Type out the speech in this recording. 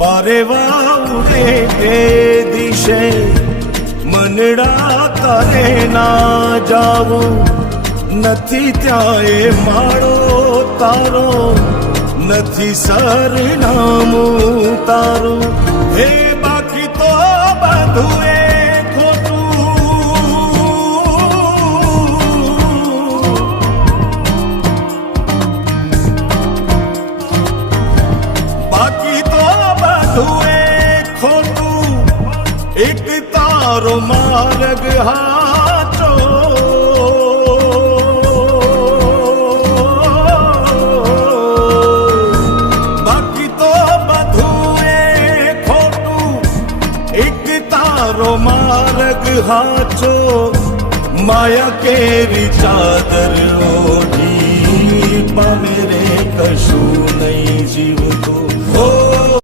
પારેવા ઉડે એ દિશે મનડા તારે ના જાવું નથી ત્યાં એ માળો તારો નથી સરનામું તારું હે બાકી તો બધું એ एक तारो मार्ग हाचो बाकी तो बधुए खोटू एक तारो मार्ग हाचो माया केरी चादर ओढ़ी पामेरे कशू नहीं जीवतो हो